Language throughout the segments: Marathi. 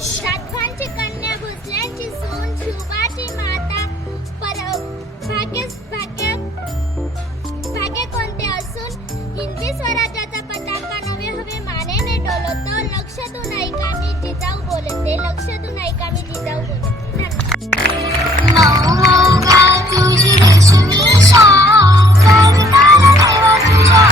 सातवांची कन्या भोसल्यांची सून शुभाची माता भाग्य भाग्य भाग्य कोणते असून हिंदी स्वराज्याचा पताका नवे हवे मानेने डोलतो. लक्षातून ऐका मी जिजाऊ बोलते, लक्षातून ऐका मी जिजाऊ बोलते. तुझी रेशमी शाल जगताला देवा तुझ्या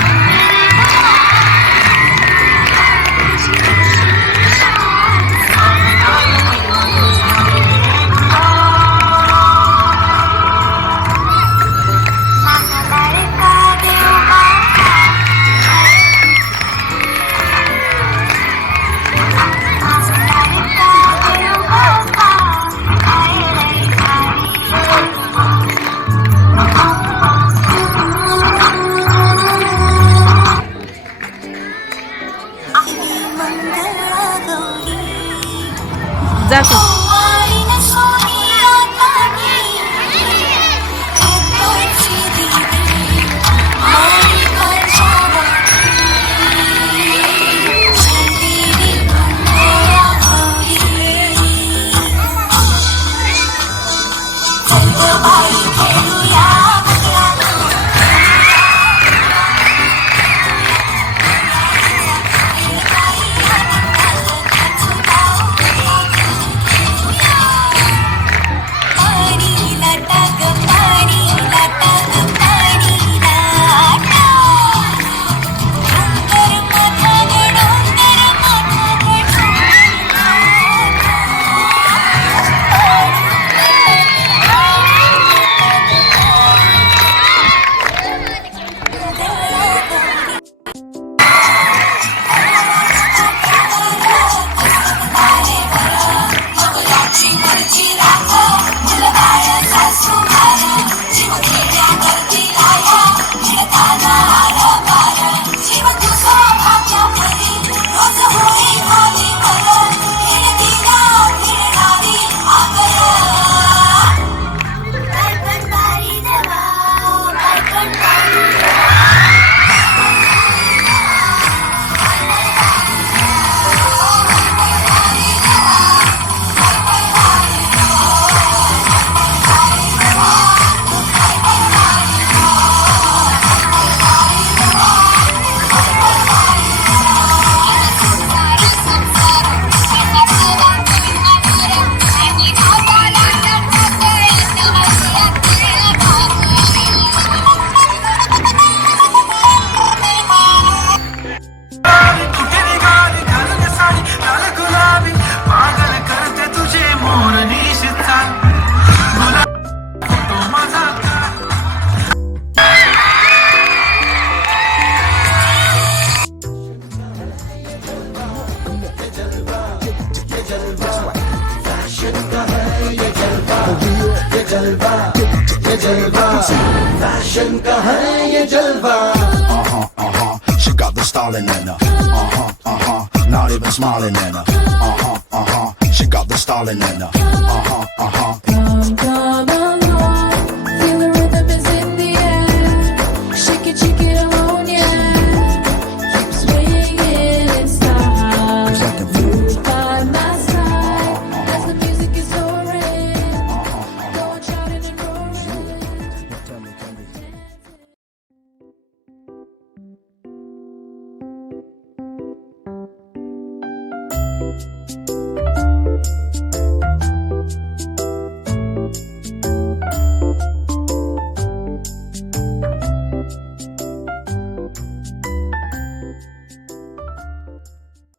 जातो. Fashion का है ये जलवा. She got the styling in her. Not even smiling in her. She got the styling in her. Come along, feel the rhythm is in the air. Shake it, ammonia. Keep swinging in style. Move by my side as the music is soaring. Go on shouting and roaring.